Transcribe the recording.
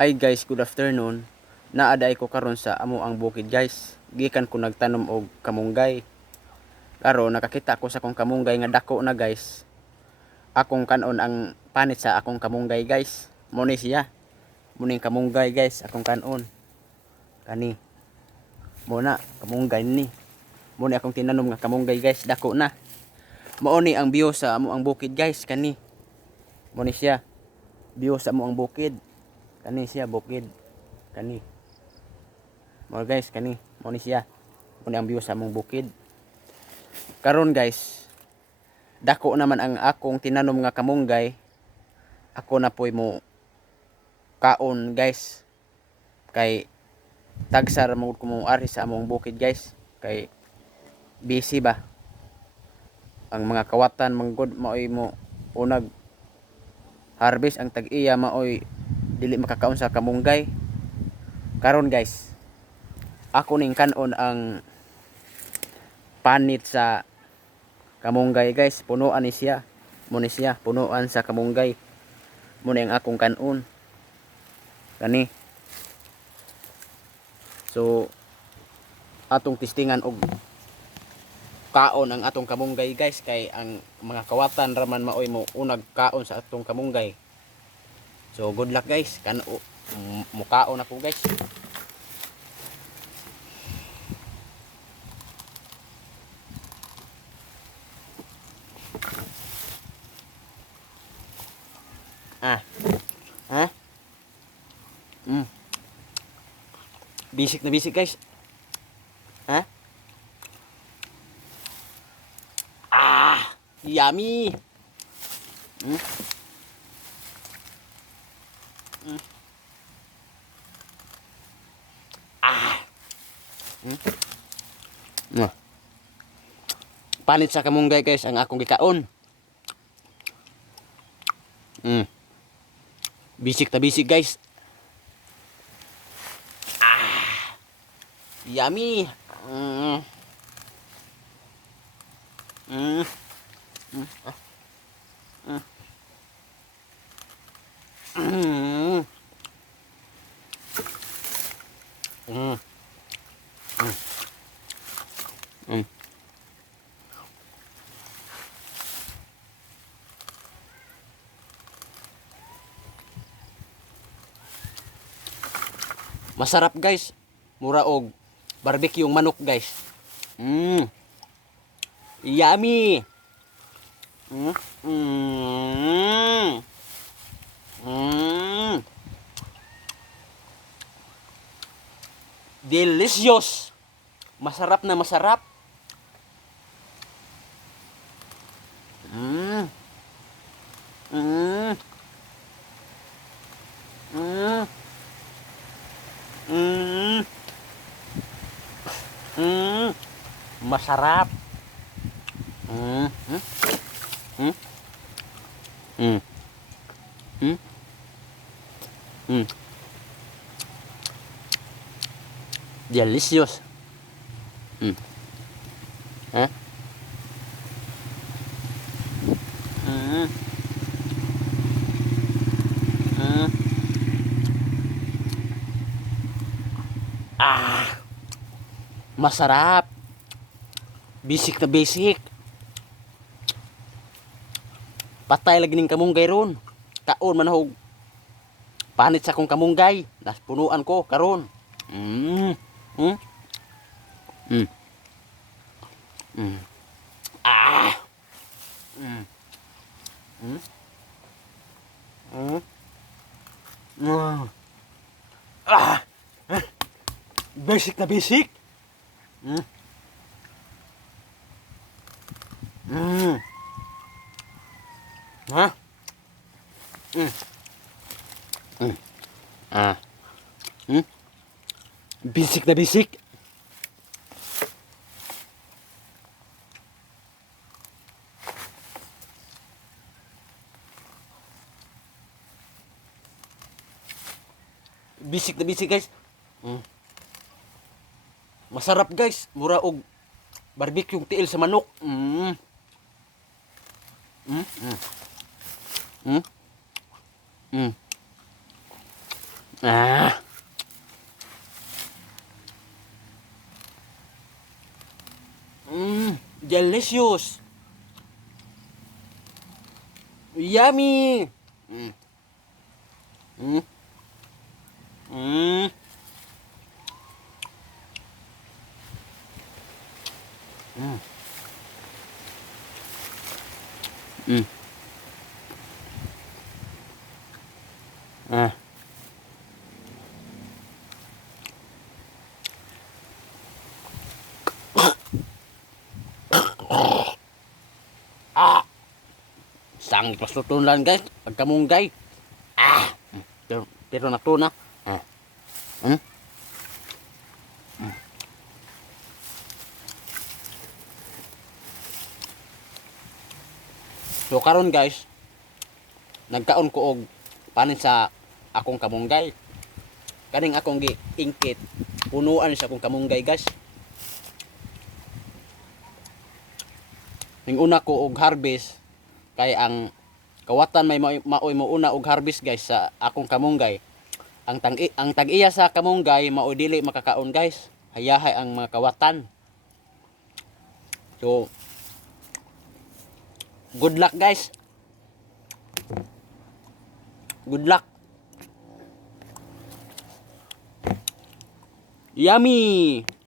Hi guys, good afternoon. Naaday ko karon sa amo ang bukid guys. Gikan ko nagtanom og kamunggay. Karon nakakita ko sa akong kamunggay nga dako na guys. Akong kanon ang panit sa akong kamunggay guys. Muni siya. Muning kamunggay guys, akong kanon. Kani. Muna kamunggay ni. Muni akong tinanom nga kamunggay guys, dako na. Mao ni ang view sa amo ang bukid guys, kani. Muni siya. View sa amo ang bukid. Kani siya bukid. Kani. Mo guys, kani. Mo ni siya. Mo ni ang view sa among bukid. Karon guys, dako naman ang akong tinanom nga kamunggay. Ako na poy mo kaon guys. Kay tagsar mo ko mo ari sa among bukid guys. Kay busy ba. Ang mga kawatan manggod maoy mo unag harvest ang tag-iya maoy dili makakaon sa kamunggay. Karon guys, ako ning kanon ang panit sa kamunggay guys. Punuan ni siya. Muna siya punuan sa kamunggay. Muna ang akong kanon. Kani. So atong testingan og kaon ang atong kamunggay guys, kay ang mga kawatan raman maoy mo unag kaon sa atong kamunggay. So good luck guys. Mukaon ako guys. Bisik na bisik guys. Yummy. Panit sa kamunggay guys ang akong gikaon. Bisik na bisik guys. Yummy. Masarap guys. Mura og barbecue yung manok guys. Yummy. Delicious. Masarap na masarap. Masarap. Delicious. Masarap. Basic na basic. Patay lagi ning kamunggay ron. Kaon manahog. Panit sa kong kamunggay. Das punuan ko karon. Basic na basic. Basic na basic. Basic na basic guys. Masarap guys. Mura og barbecue yung tiil sa manok. Ah. Delicious. Yummy. Mm. Mm. Mm. Mm. Mm. Ah. Ah. Sang pasutulan guys, pagkamunggay. Ah. Pero na to na. Ah. Hmm? So karon guys, nagkaon ko og panin sa akong kamunggay. Kaning akong giingkit, punuan sa akong kamunggay guys. Ning una ko og harvest kay ang kawatan may maoy mo una og harvest guys sa akong kamunggay. Ang tag-iya sa kamunggay mao dili makakaon guys. Hayahay ang mga kawatan. So good luck guys. Good luck. Yummy.